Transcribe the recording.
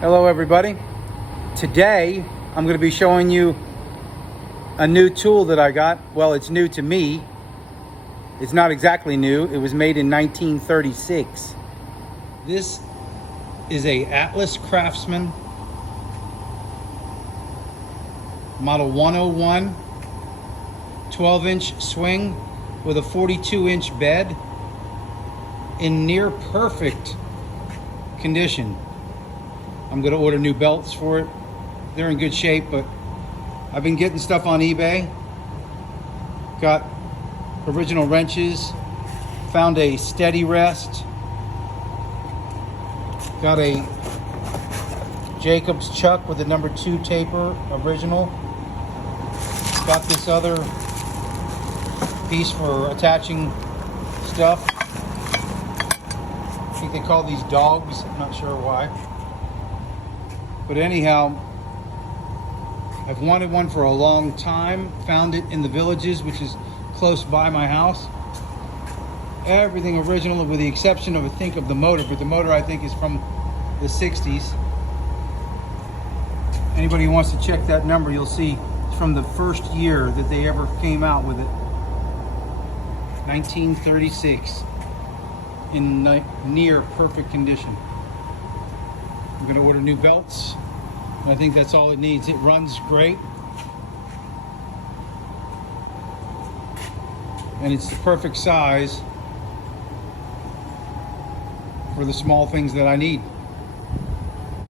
Hello everybody. Today I'm going to be showing you a new tool that I got. Well, it's new to me. It's not exactly new. It was made in 1936. This is a Atlas Craftsman Model 101 12-inch swing with a 42-inch bed in near perfect condition. I'm going to order new belts for it. They're in good shape, but I've been getting stuff on eBay. Got original wrenches. Found a steady rest. Got a Jacobs chuck with a number 2 taper, original. Got this other piece for attaching stuff. I think they call these dogs. I'm not sure why. But anyhow, I've wanted one for a long time. Found it in the Villages, which is close by my house. Everything original with the exception of, I think, of the motor. But the motor, I think, is from the 60s. Anybody who wants to check that number, you'll see it's from the first year that they ever came out with it. 1936. In near perfect condition. I'm going to order new belts. I think that's all it needs. It runs great. And it's the perfect size for the small things that I need.